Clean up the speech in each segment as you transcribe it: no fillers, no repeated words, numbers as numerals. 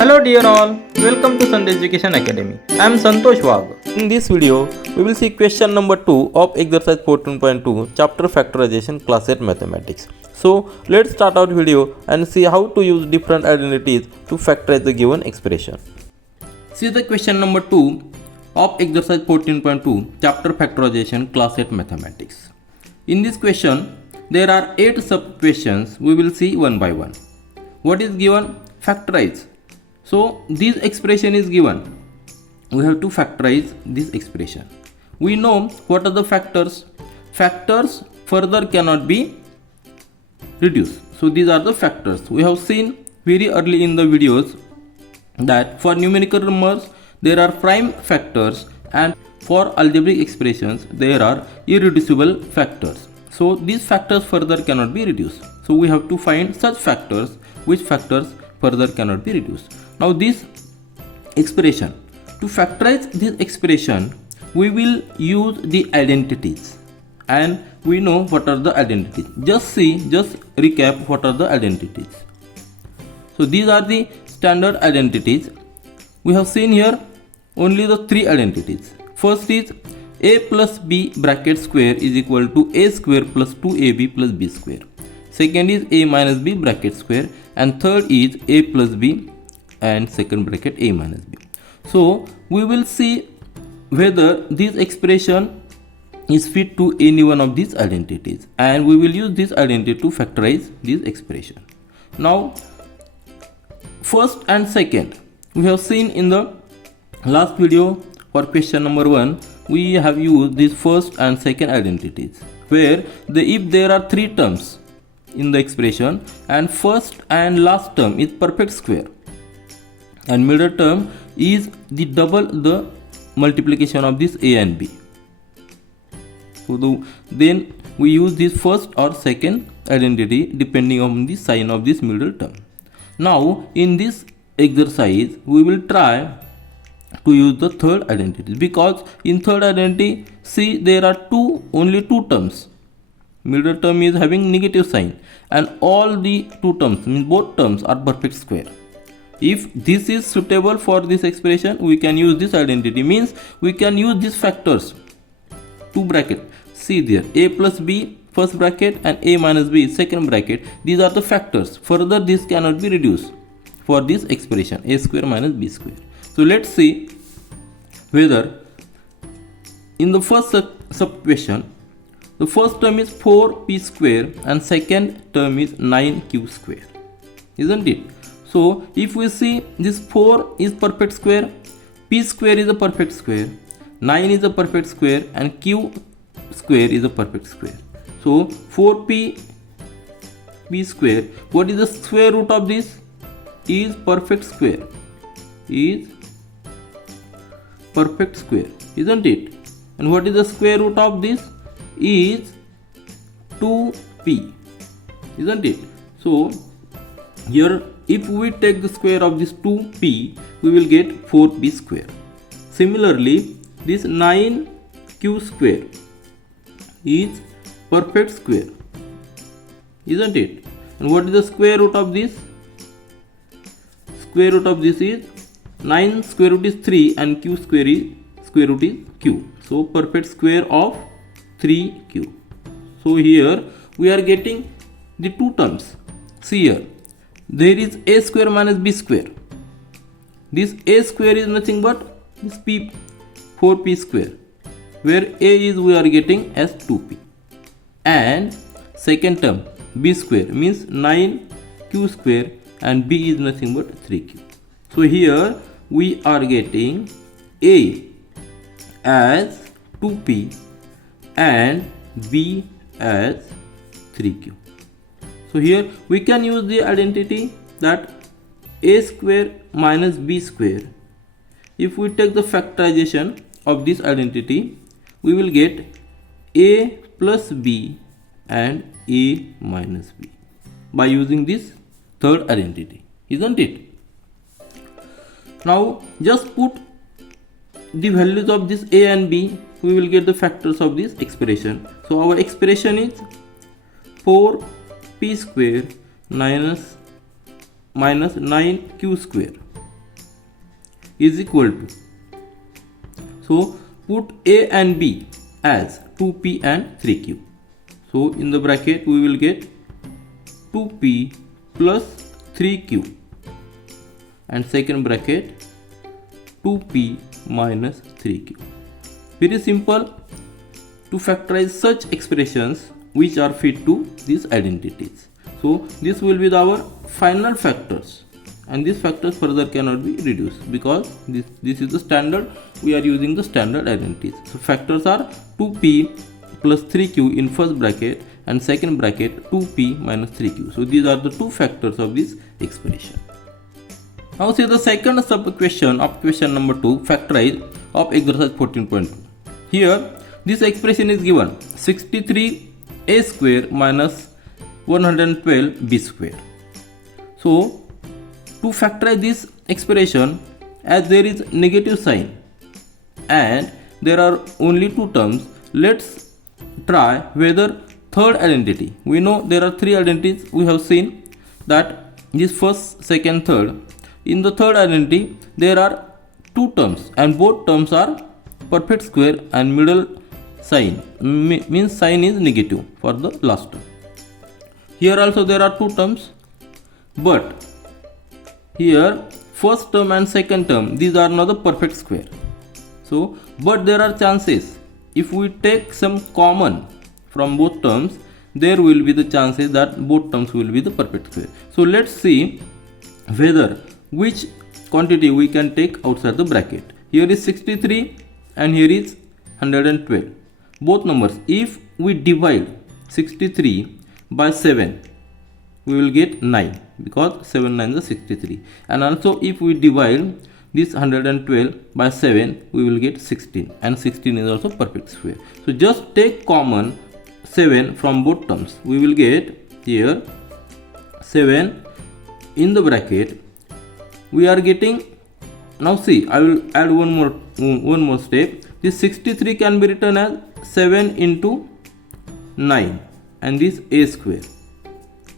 Hello dear all, welcome to Sandhya Education Academy. I am Santosh Wag. In this video, we will see question number 2 of exercise 14.2 chapter Factorization class 8 mathematics. So let's start our video and see how to use different identities to factorize the given expression. See the question number 2 of exercise 14.2 chapter Factorization class 8 mathematics. In this question, there are 8 sub questions. We will see one by one. What is given? Factorize. So this expression is given. We have to factorize this expression. We know what are the factors. Factors further cannot be reduced. So these are the factors. We have seen very early in the videos that for numerical numbers there are prime factors, and for algebraic expressions there are irreducible factors. So these factors further cannot be reduced. So we have to find such factors which factors further cannot be reduced. Now this expression, to factorize this expression, we will use the identities, and we know what are the identities. Just recap what are the identities. So these are the standard identities. We have seen here only the 3 identities. First is a plus b bracket square is equal to a square plus 2ab plus b square. Second is a minus b bracket square, and third is a plus b and second bracket a minus b. So we will see whether this expression is fit to any one of these identities, and we will use this identity to factorize this expression. Now first and second, we have seen in the last video for question number 1, we have used these first and second identities, where if there are 3 terms in the expression and first and last term is perfect square and middle term is the double the multiplication of this a and b. So then we use this first or second identity depending on the sign of this middle term. Now in this exercise we will try to use the third identity, because in third identity, see, there are only two terms. Middle term is having negative sign, and all the 2 terms, means both terms, are perfect square. If this is suitable for this expression, we can use this identity, means we can use these factors, 2 bracket. See there, a plus b first bracket and a minus b second bracket. These are the factors. Further this cannot be reduced for this expression, a square minus b square. So let's see whether in the first sub question, the first term is 4p square and second term is 9q square, isn't it? So if we see, this 4 is perfect square, p square is a perfect square, 9 is a perfect square, and q square is a perfect square. So 4p p square, what is the square root of this? Is perfect square, isn't it? And what is the square root of this? Is 2p, isn't it? So here if we take the square of this 2p, we will get 4p square. Similarly, this 9q square is perfect square, isn't it? And what is the square root of this? Square root of this is 9 square root is 3 and q square root is q. So perfect square of 3q. So here we are getting the 2 terms. See here, there is a square minus b square. This a square is nothing but this p, 4p square, where a is we are getting as 2p, and second term b square means 9q square, and b is nothing but 3q. So here we are getting a as 2p and b as 3q. So here we can use the identity that a square minus b square. If we take the factorization of this identity, we will get a plus b and a minus b by using this third identity, isn't it? Now just put the values of this a and b, we will get the factors of this expression. So our expression is 4p square minus 9q square is equal to. So put A and B as 2p and 3q. So in the bracket we will get 2p plus 3q, and second bracket 2p minus 3q. Very simple to factorize such expressions which are fit to these identities. So this will be our final factors, and these factors further cannot be reduced because this is the standard. We are using the standard identities. So factors are 2p plus 3q in first bracket and second bracket 2p minus 3q. So these are the two factors of this expression. Now see the second sub question of question number 2, factorize of exercise 14.2. Here this expression is given 63a square minus 112b square. So to factorize this expression, as there is negative sign and there are only two terms, let's try whether third identity. We know there are three identities. We have seen that this first, second, third. In the third identity there are two terms and both terms are perfect square and middle sign means sign is negative for the last term. Here also there are two terms, but here first term and second term, these are not the perfect square. So but there are chances, if we take some common from both terms, there will be the chances that both terms will be the perfect square. So let's see whether which quantity we can take outside the bracket. Here is 63 and here is 112. Both numbers, if we divide 63 by 7, we will get 9 because 7 9 is 63. And also if we divide this 112 by 7, we will get 16, and 16 is also perfect square. So just take common 7 from both terms. We will get here 7 in the bracket. We are getting, now see, I will add one more step. This 63 can be written as 7 into 9 and this a square,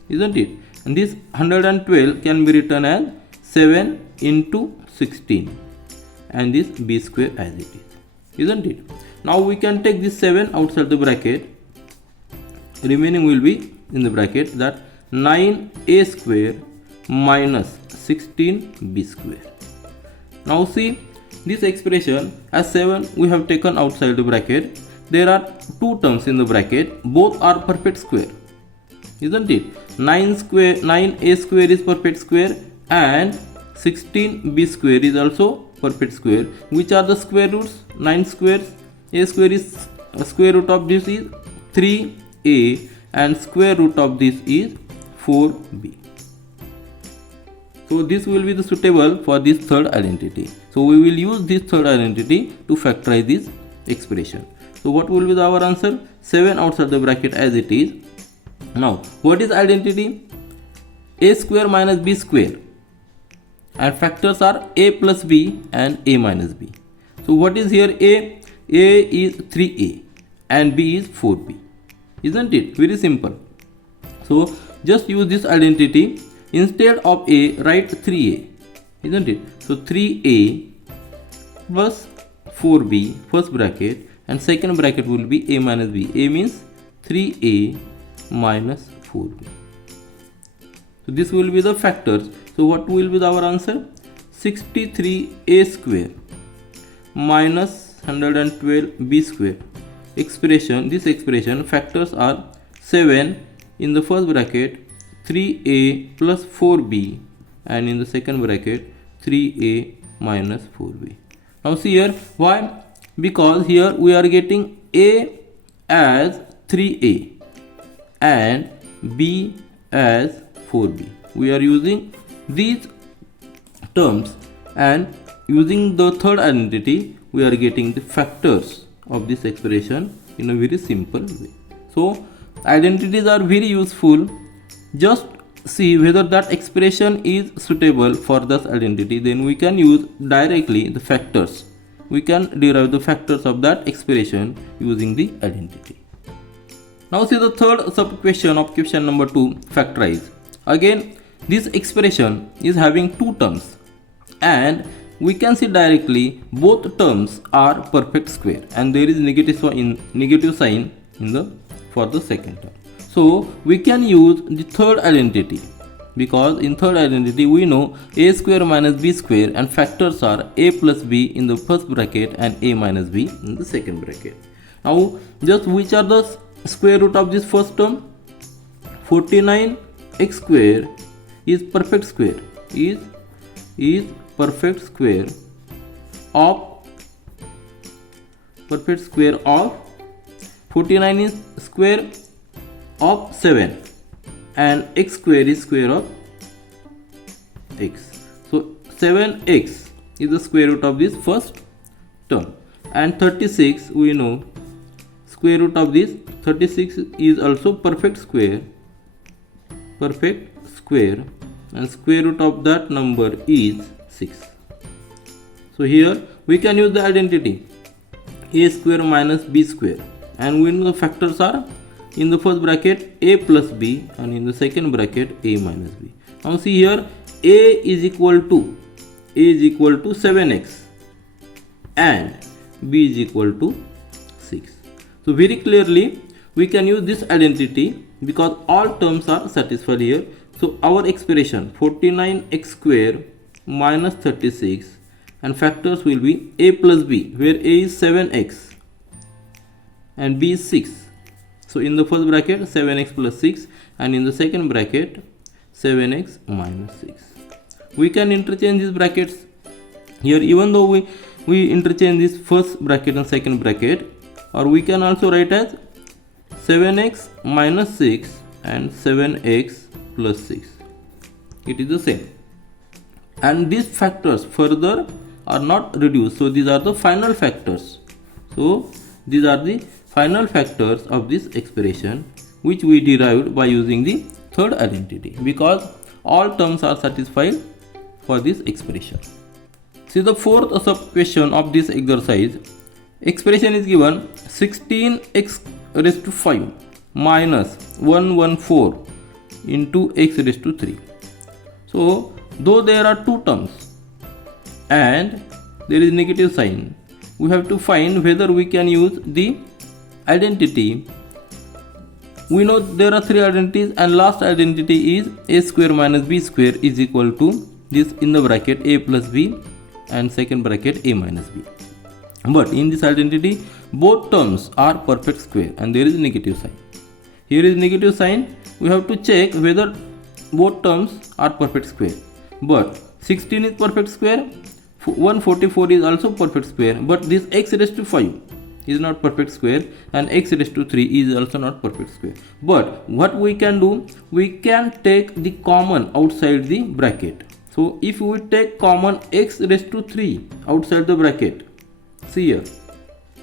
isn't it? And this 112 can be written as 7 into 16 and this b square as it is, isn't it? Now we can take this 7 outside the bracket. Remaining will be in the bracket, that 9a square minus 16b square. Now see this expression, as 7 we have taken outside the bracket. There are two terms in the bracket, both are perfect square, isn't it? 9a square is perfect square and 16b square is also perfect square. Which are the square roots? 9 squares. A square is square root of this is 3a and square root of this is 4b. So this will be the suitable for this third identity. So we will use this third identity to factorize this expression. So what will be our answer? 7 outside the bracket as it is. Now what is identity? A square minus b square, and factors are a plus b and a minus b. So what is here? A is 3a and b is 4b, isn't it? Very simple. So just use this identity. Instead of a, write 3a, isn't it? So 3a plus 4b first bracket, and second bracket will be a minus b. A means 3a minus 4b. So this will be the factors. So what will be our answer? 63a square minus 112b square. This expression factors are 7 in the first bracket, 3a plus 4b, and in the second bracket 3a minus 4b. Now see here, why? Because here we are getting a as 3a and b as 4b. We are using these terms, and using the third identity we are getting the factors of this expression in a very simple way. So identities are very useful. Just see whether that expression is suitable for this identity, then we can use directly the factors. We can derive the factors of that expression using the identity. Now see the third sub question of question number 2, factorize. Again this expression is having two terms and we can see directly both terms are perfect square and there is negative sign in the for the second term. So we can use the third identity, because in third identity we know a square minus b square and factors are a plus b in the first bracket and a minus b in the second bracket. Now just which are the square root of this first term? 49x square is perfect square, is perfect square of 49 is square of 7 and x square is square of x. So 7x is the square root of this first term, and 36 we know square root of this 36 is also perfect square, and square root of that number is 6. So here we can use the identity a square minus b square, and we know the factors are in the first bracket a plus b and in the second bracket a minus b. Now see here a is equal to 7x and b is equal to 6. So very clearly we can use this identity because all terms are satisfied here. So our expression 49x square minus 36 and factors will be a plus b, where a is 7x and b is 6. So in the first bracket 7x plus 6 and in the second bracket 7x minus 6. We can interchange these brackets here, even though we interchange this first bracket and second bracket, or we can also write as 7x minus 6 and 7x plus 6. It is the same, and these factors further are not reduced, so these are the final factors. So these are the final factors of this expression which we derived by using the third identity, because all terms are satisfied for this expression. See the fourth sub question of this exercise. Expression is given 16x raised to 5 minus 114 into x raised to 3. So though there are two terms and there is negative sign, we have to find whether we can use the identity. We know there are three identities, and last identity is a square minus b square is equal to this in the bracket a plus b and second bracket a minus b. But in this identity both terms are perfect square and there is negative sign. Here is negative sign. We have to check whether both terms are perfect square. But 16 is perfect square, 144 is also perfect square, but this x raised to 5 is not perfect square and x raised to 3 is also not perfect square. But what we can do, we can take the common outside the bracket. So if we take common x raised to 3 outside the bracket, see here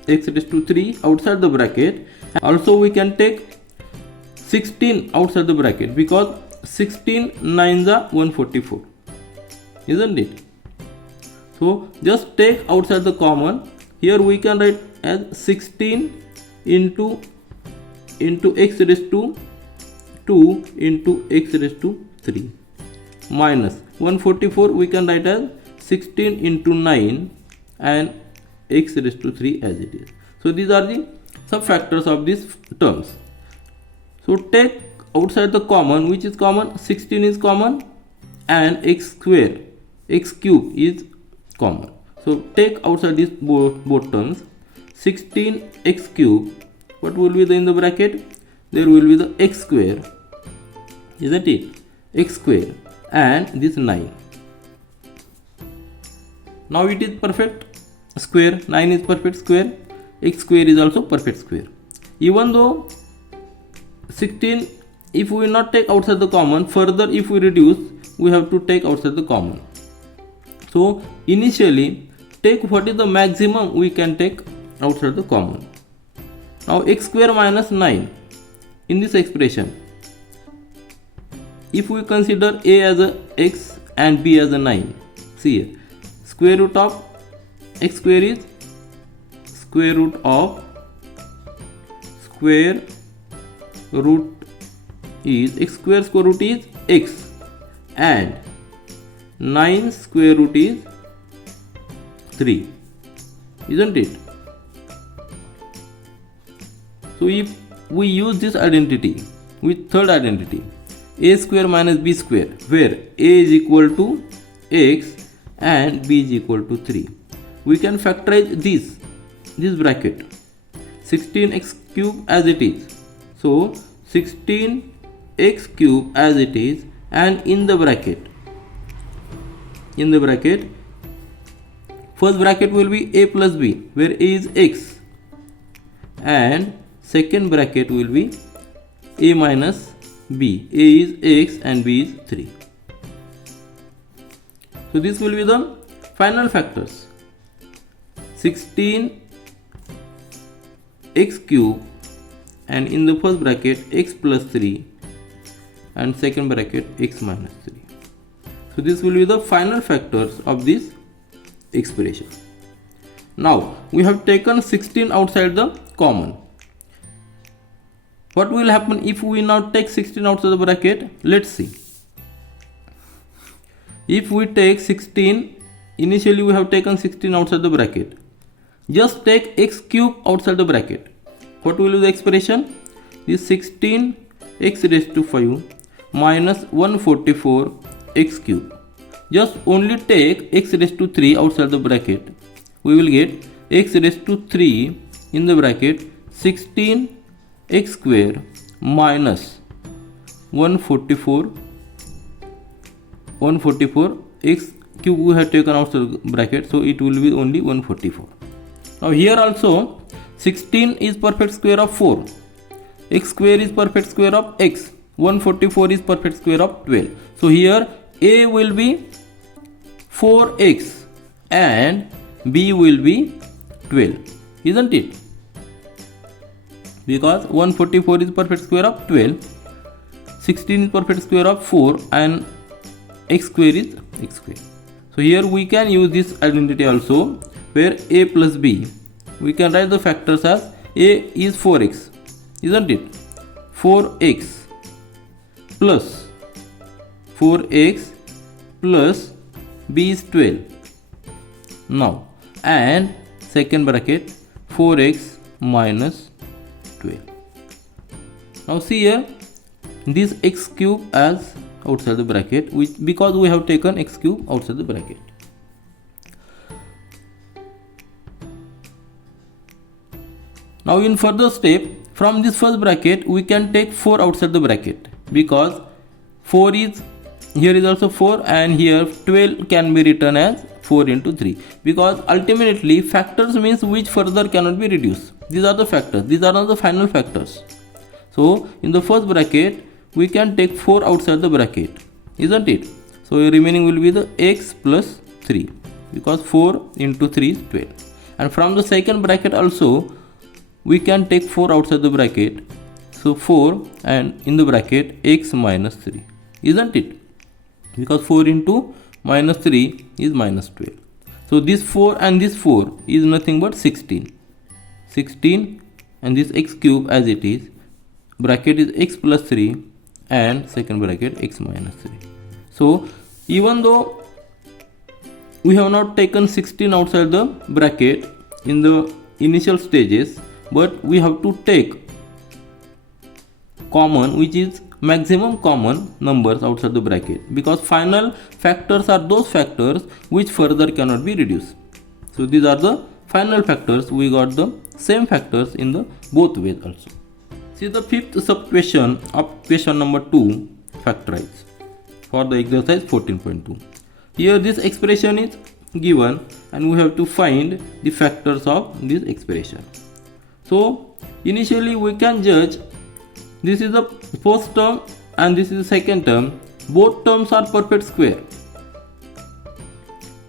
x raised to 3 outside the bracket, also we can take 16 outside the bracket, because 16 9s are 144, isn't it? So just take outside the common. Here we can write as 16 into x raised to 2 into x raised to 3 minus 144 we can write as 16 into 9 and x raised to 3 as it is. So these are the subfactors of these terms. So take outside the common, which is common, 16 is common and x square, x cube is common. So take outside these both terms, 16x cube, what will be in the bracket? There will be the x square, isn't it? X square and this 9. Now it is perfect square, 9 is perfect square, x square is also perfect square. Even though 16, if we will not take outside the common, further if we reduce, we have to take outside the common. So initially take what is the maximum we can take outside the common. Now x square minus 9 in this expression, if we consider a as a x and b as a 9, see here, square root of x square is square root of square root is x square root is x and 9 square root is 3, isn't it? So if we use this identity with third identity, a square minus b square, where a is equal to x and b is equal to 3, we can factorize this bracket 16x cube as it is. So 16x cube as it is, and in the bracket first bracket will be a plus b, where a is x, and second bracket will be a minus b, a is x and b is 3. So this will be the final factors, 16x cube, and in the first bracket x plus 3, and second bracket x minus 3. So this will be the final factors of this expression. Now we have taken 16 outside the common. What will happen if we now take 16 outside the bracket? Let's see. If we take 16, initially we have taken 16 outside the bracket. Just take x cube outside the bracket. What will be the expression? This 16 x raised to 5 minus 144 x cube. Just only take x raised to 3 outside the bracket. We will get x raised to 3 in the bracket 16 x square minus 144 x cube we have taken outside the bracket, so it will be only 144. Now here also 16 is perfect square of 4, x square is perfect square of x, 144 is perfect square of 12. So here a will be 4x and b will be 12, isn't it? Because 144 is perfect square of 12, 16 is perfect square of 4, and x square is x square. So here we can use this identity also, where a plus b, we can write the factors as a is 4x, isn't it? 4x plus b is 12. Now, and second bracket 4x minus 12. Now see here, this x cube as outside the bracket, because we have taken x cube outside the bracket. Now in further step, from this first bracket we can take 4 outside the bracket, because 4 is, here is also 4, and here 12 can be written as 4 into 3, because ultimately factors means which further cannot be reduced. These are the factors, these are not the final factors. So in the first bracket we can take 4 outside the bracket, isn't it? So remaining will be the x plus 3, because 4 into 3 is 12. And from the second bracket also we can take 4 outside the bracket, so 4 and in the bracket x minus 3, isn't it? Because 4 into minus 3 is minus 12. So this 4 and this 4 is nothing but 16, and this x cube as it is, bracket is x plus 3 and second bracket x minus 3. So even though we have not taken 16 outside the bracket in the initial stages, but we have to take common, which is maximum common numbers outside the bracket, because final factors are those factors which further cannot be reduced. So these are the final factors. We got the same factors in the both ways also. See the fifth sub question of question number 2, factorize, for the exercise 14.2. Here this expression is given and we have to find the factors of this expression. So initially we can judge, this is the first term and this is the second term, both terms are perfect square.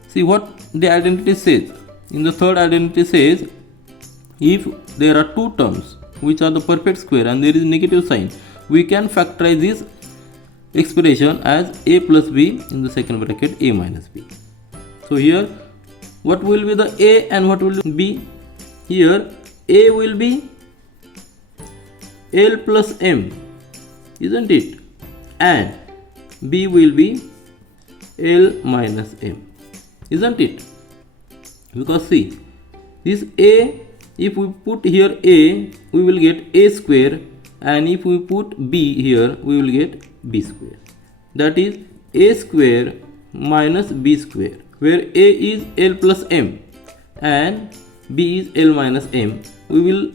See what the identity says. In the third identity says, if there are two terms which are the perfect square and there is negative sign, we can factorize this expression as a plus b in the second bracket a minus b. So here what will be the a and what will be b? Here a will be L plus m, isn't it? And b will be L minus m, isn't it? because see, this a, if we put here a, we will get a square, and if we put b here, we will get b square. That is a square minus b square, where a is l plus m and b is l minus m. We will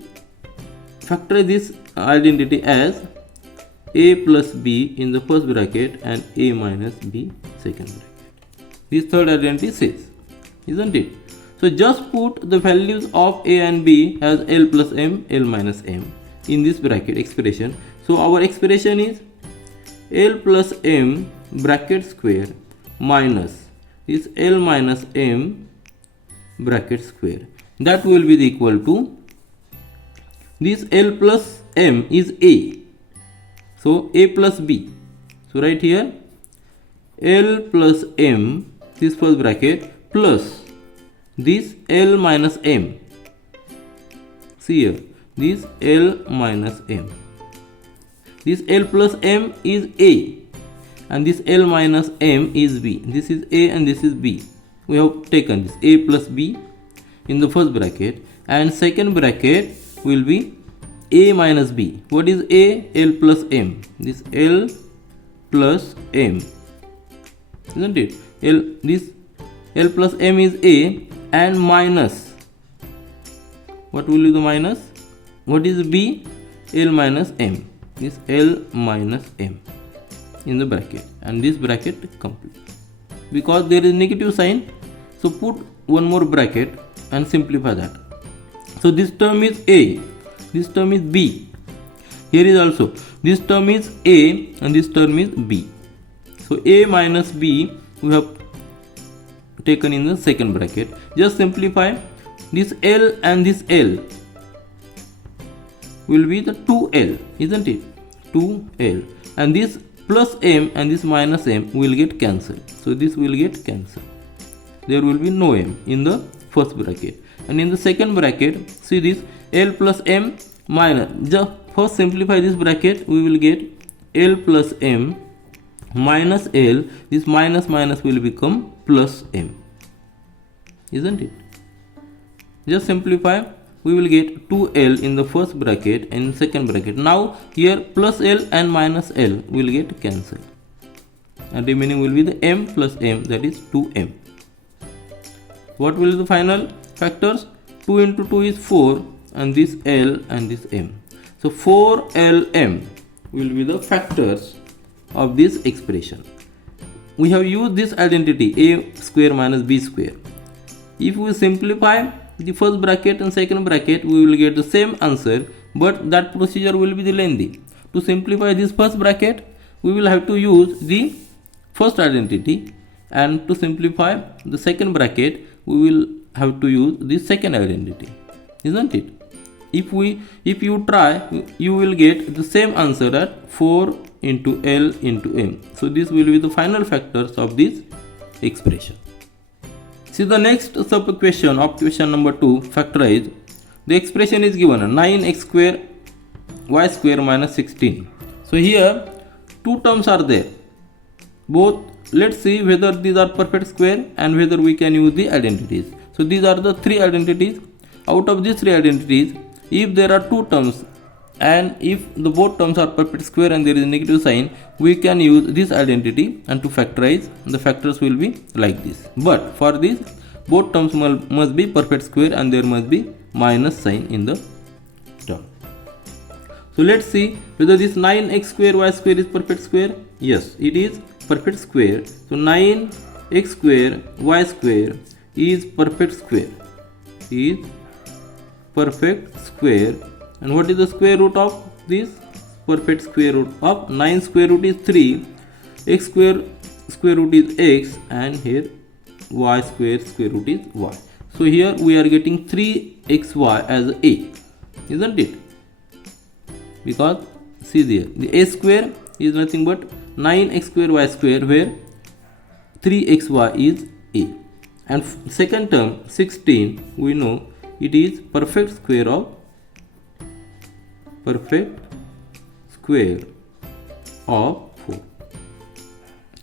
factorize this identity as a plus b in the first bracket and a minus b second bracket. This third identity says, isn't it? So just put the values of a and b as l plus m, l minus m in this bracket expression. So our expression is l plus m bracket square minus this l minus m bracket square. That will be equal to this l plus m is a, so a plus b. So right here l plus m, this first bracket, plus this l minus m. See here, this l minus m. This l plus m is a, and this l minus m is b. This is a and this is b. We have taken this a plus b in the first bracket, and second bracket will be a minus b. What is a? L plus m. This l plus m, isn't it? This l plus m is a, and minus, what will be the minus? What is b? L minus m. This l minus m in the bracket, and this bracket complete. Because there is negative sign, so put one more bracket and simplify that. So this term is a, this term is b. Here is also, this term is a and this term is b. So a minus b we have taken in the second bracket. Just simplify. This l and this l will be the 2l, isn't it? 2l, and this plus m and this minus m will get cancelled. So this will get cancelled. There will be no m in the first bracket, and in the second bracket, see this l plus m minus, just first simplify this bracket, we will get l plus m minus l. This minus minus will become plus m, isn't it? Just simplify. We will get 2l in the first bracket and second bracket. Now here plus l and minus l will get cancelled, and remaining will be the m plus m, that is 2m. What will be the final factors? 2 into 2 is 4, and this l and this m. So 4lm will be the factors of this expression. We have used this identity a square minus b square. If we simplify the first bracket and second bracket, we will get the same answer, but that procedure will be lengthy. To simplify this first bracket, we will have to use the first identity, and to simplify the second bracket, we will have to use the second identity, isn't it? If you try, you will get the same answer at 4 into l into m. So this will be the final factors of this expression. See the next sub question of question number 2, factorize. The expression is given 9x square y square minus 16. So here two terms are there. Both, let's see whether these are perfect square and whether we can use the identities. So these are the three identities. Out of these three identities, if there are two terms and if the both terms are perfect square and there is a negative sign, we can use this identity, and to factorize, the factors will be like this. But for this, both terms must be perfect square and there must be minus sign in the term. So let's see whether this 9x square y square is perfect square. Yes, it is perfect square. So 9x square y square is perfect square. And what is the square root of this? Perfect square root of 9 square root is 3, x square root is x, and here y square root is y. So here we are getting 3xy as a, isn't it? Because see there, the a square is nothing but 9x square y square, where 3xy is a. And second term 16, we know it is perfect square of 4,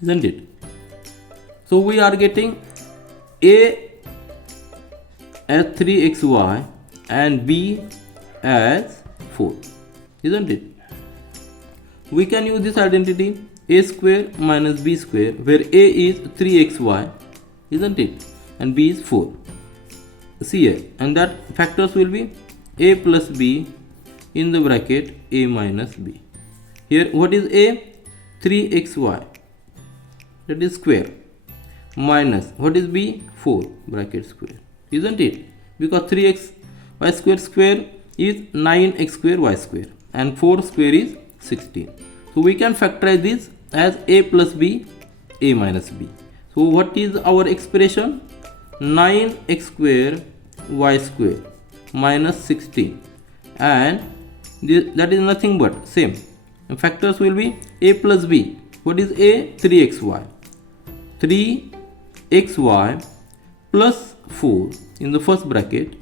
isn't it? So we are getting a as 3xy and b as 4, isn't it? We can use this identity a square minus b square, where a is 3xy, isn't it, and b is 4. See here, and that factors will be a plus b in the bracket a minus b. Here what is a? 3xy, that is square, minus what is b? 4 bracket square, isn't it? Because 3x y square is 9x square y square and 4 square is 16. So we can factorize this as a plus b, a minus b. So what is our expression? 9x square y square minus 16, and that is nothing but same. And factors will be a plus b. What is a? 3xy. 3xy plus 4 in the first bracket,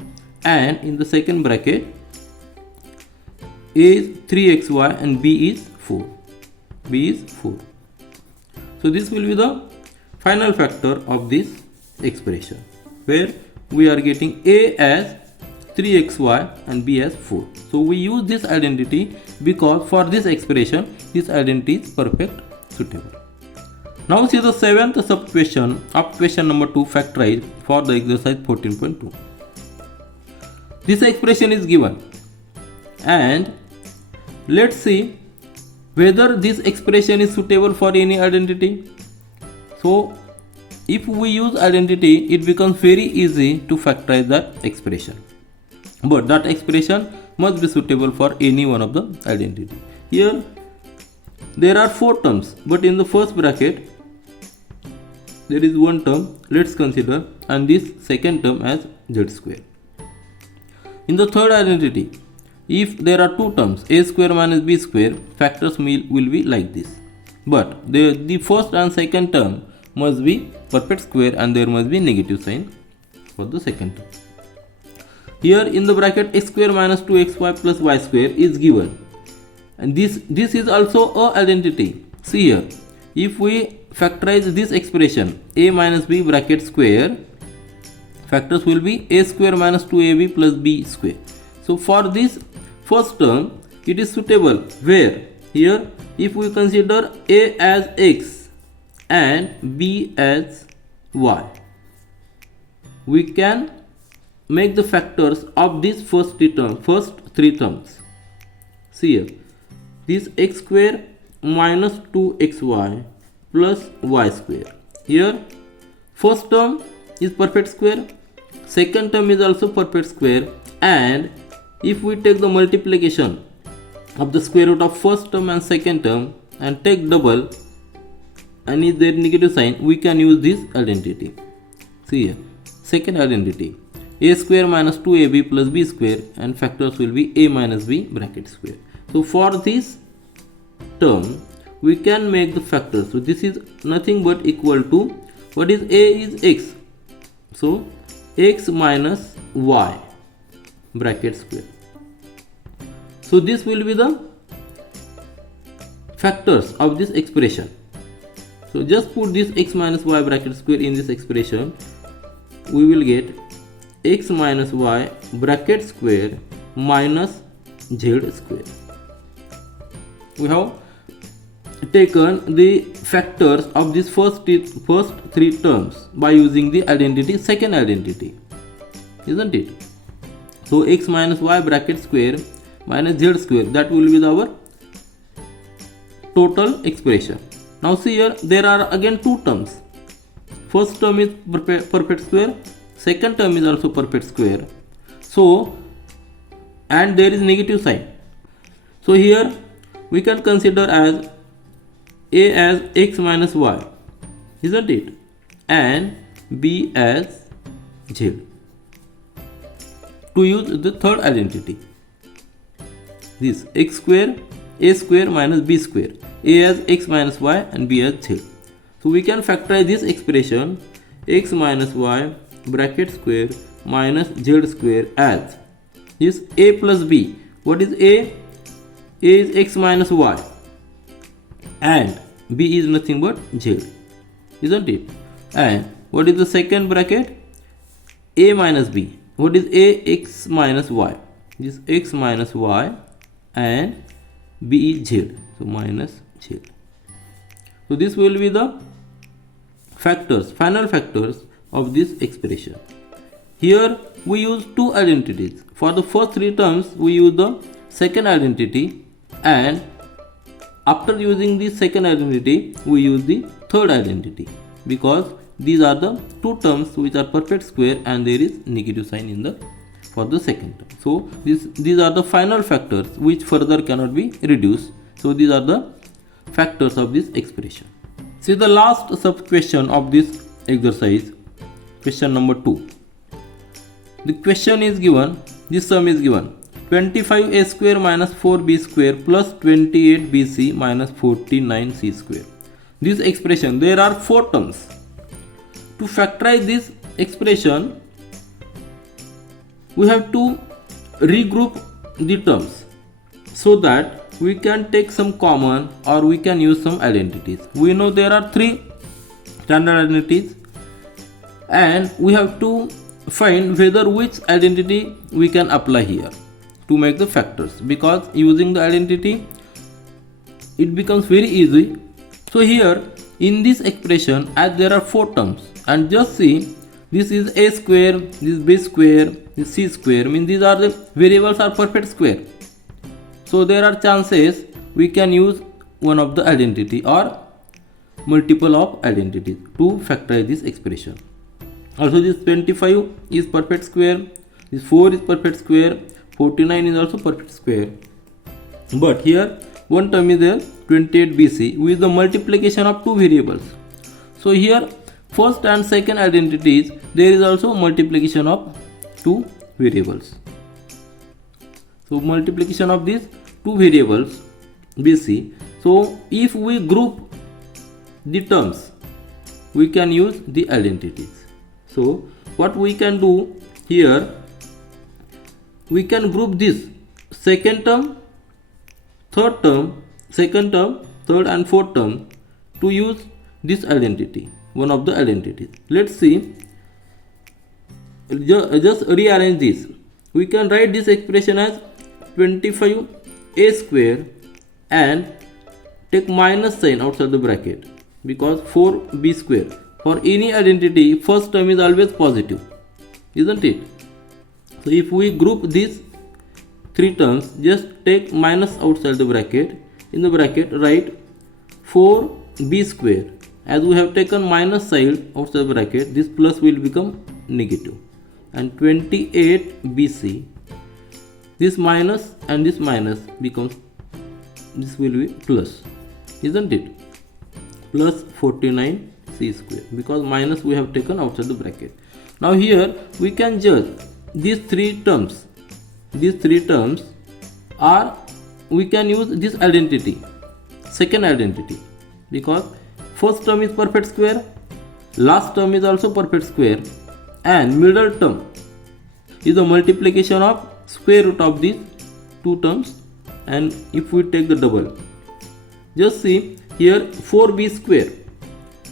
and in the second bracket a is 3xy and b is 4. B is 4. So this will be the final factor of this expression, where we are getting a as 3xy and b as 4. So we use this identity because for this expression this identity is perfect suitable. Now see the seventh sub question of question number 2 factorized for the exercise 14.2. This expression is given, and let's see whether this expression is suitable for any identity. So if we use identity, it becomes very easy to factorize that expression, but that expression must be suitable for any one of the identity. Here there are 4 terms, but in the first bracket there is one term, let's consider, and this second term as z square. In the third identity, if there are 2 terms, a square minus b square, factors will be like this, but the first and second term must be perfect square and there must be negative sign for the second term. Here in the bracket x square minus 2xy plus y square is given, and this is also a identity. See here, if we factorize this expression a minus b bracket square, factors will be a square minus 2ab plus b square. So for this first term it is suitable, where here if we consider a as x and b as y, we can make the factors of these first three terms. See here, this x square minus 2xy plus y square. Here first term is perfect square, second term is also perfect square, and if we take the multiplication of the square root of first term and second term and take double and is there negative sign, we can use this identity. See here, second identity, a square minus 2ab plus b square, and factors will be a minus b bracket square. So for this term we can make the factors. So this is nothing but equal to, what is a is x, so x minus y bracket square. So this will be the factors of this expression. So just put this x minus y bracket square in this expression, we will get x minus y bracket square minus z square. We have taken the factors of these first 3 terms by using the identity, second identity, isn't it? So x minus y bracket square minus z square, that will be our total expression. Now see here, there are again 2 terms. First term is perfect square, second term is also perfect square. So, and there is negative sign. So here we can consider as a as x minus y, isn't it, and b as z, to use the third identity, this x square, a square minus b square, a as x minus y and b as z. So we can factorize this expression x minus y bracket square minus z square as this a plus b. What is a? A is x minus y and b is nothing but z, isn't it? And what is the second bracket? A minus b. what is a? X minus y. This x minus y, and b is z, so minus z. So this will be the factors, final factors of this expression. Here we use two identities. For the first three terms we use the second identity, and after using the second identity we use the third identity, because these are the two terms which are perfect square and there is negative sign in the for the second term. So these are the final factors which further cannot be reduced. So these are the factors of this expression. See the last sub question of this exercise, question number 2. The question is given, this sum is given, 25a square minus 4b square plus 28bc minus 49c square. This expression, there are 4 terms. To factorize this expression, we have to regroup the terms so that we can take some common or we can use some identities. We know there are 3 standard identities, and we have to find whether which identity we can apply here to make the factors, because using the identity it becomes very easy. So here in this expression, as there are 4 terms, and just see, this is a square, this is b square, this c square, means these are the variables are perfect square. So there are chances we can use one of the identity or multiple of identities to factorize this expression. Also this 25 is perfect square, this 4 is perfect square, 49 is also perfect square. But here one term is there, 28bc, with the multiplication of 2 variables. So here first and second identities, there is also multiplication of 2 variables. So multiplication of these 2 variables bc. So if we group the terms, we can use the identities. So what we can do here, we can group this second term, third term, second term, third and fourth term to use this identity, one of the identities. Let's see, just rearrange this. We can write this expression as 25a square and take minus sign outside the bracket, because 4b square. For any identity, first term is always positive, isn't it? So if we group these 3 terms, just take minus outside the bracket. In the bracket write 4b square. As we have taken minus sign outside the bracket, this plus will become negative, and 28bc, this minus and this minus becomes, this will be plus, isn't it? Plus 49c square, because minus we have taken outside the bracket. Now here we can judge these 3 terms. These 3 terms are, we can use this identity, second identity, because first term is perfect square, last term is also perfect square, and middle term is a multiplication of square root of these 2 terms. And if we take the double, just see here 4b square.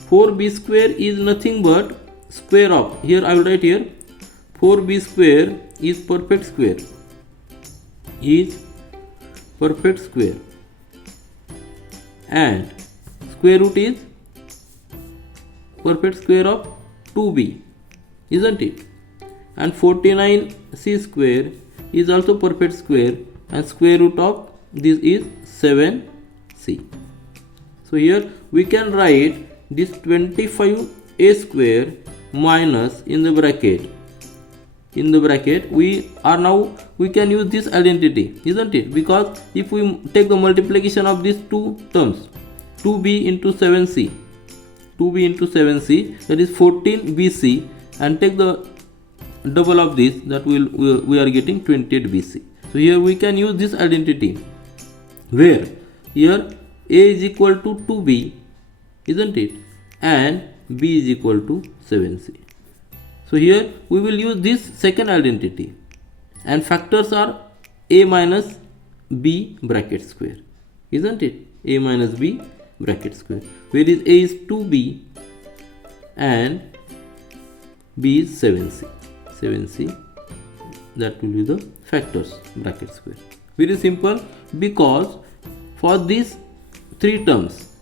4b square is nothing but square of, here I will write here, 4b square is perfect square, is perfect square, and square root is perfect square of 2b, isn't it? And 49c square is also perfect square, and square root of this is 7c. So here we can write this 25a square minus in the bracket. In the bracket we are now, we can use this identity, isn't it? Because if we take the multiplication of these 2 terms, 2b into 7c, 2b into 7c, that is 14bc, and take the double of this, that we are getting 28bc. So here we can use this identity, where here a is equal to 2b, isn't it? And b is equal to 7c. So here we will use this second identity, and factors are a minus b bracket square, isn't it? A minus b bracket square, where is a is 2b and b is 7c, that will be the factors bracket square. Very simple, because for these three terms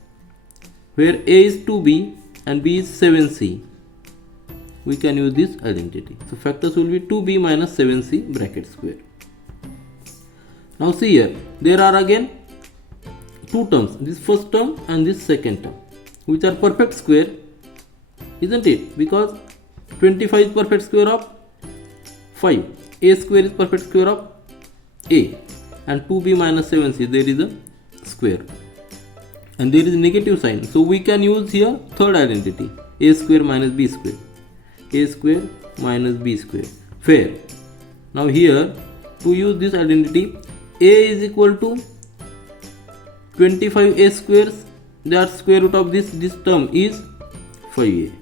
where A is 2B and B is 7C, we can use this identity. So factors will be 2B minus 7C bracket square. Now see here, there are again two terms, this first term and this second term, which are perfect square, isn't it? Because 25 is perfect square of 5, A square is perfect square of A, and 2B minus 7C, there is a square and there is negative sign, so we can use here third identity, A square minus B square, A square minus B square, fair. Now here, to use this identity, A is equal to 25A squares, that square root of this term is 5A,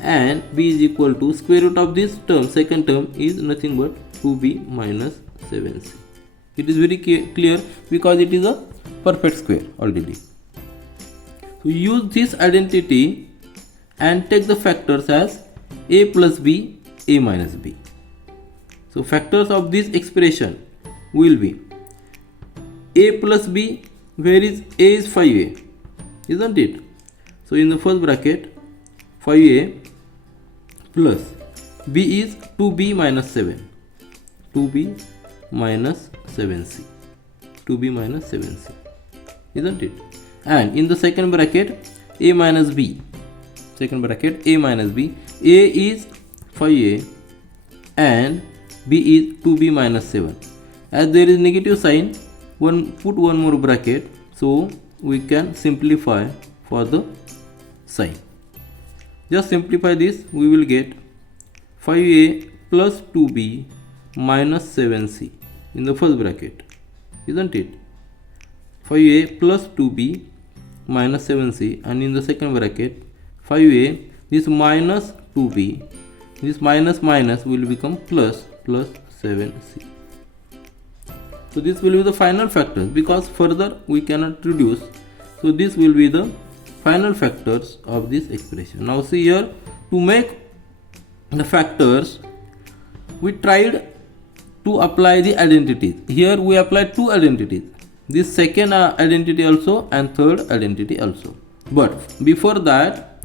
and B is equal to square root of this term, second term, is nothing but 2B minus 7C. It is very clear because it is a perfect square already. So use this identity and take the factors as A plus B, A minus B. So factors of this expression will be A plus B, where is A is 5A, isn't it? So in the first bracket, 5A plus B is 2B minus 7, 2B minus 7C, 2B minus 7C, isn't it? And in the second bracket, A minus B, second bracket, A minus B, A is 5A and B is 2B minus 7. As there is negative sign, put one more bracket, so we can simplify for the sign. Just simplify this, we will get 5A plus 2B minus 7C in the first bracket, isn't it? 5A plus 2B minus 7C, and in the second bracket, 5A, this minus 2B, this minus minus will become plus 7C. So this will be the final factors, because further we cannot reduce. So this will be the final factors of this expression. Now see here, to make the factors, we tried to apply the identities. Here we applied two identities, this second identity also and third identity also. But before that,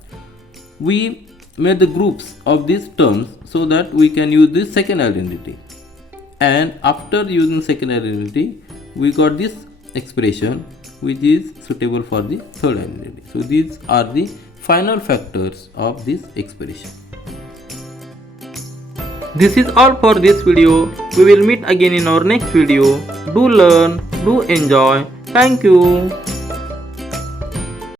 we made the groups of these terms so that we can use this second identity. And after using second identity, we got this expression which is suitable for the third identity. So these are the final factors of this expression. This is all for this video. We will meet again in our next video. Do learn, do enjoy. Thank you.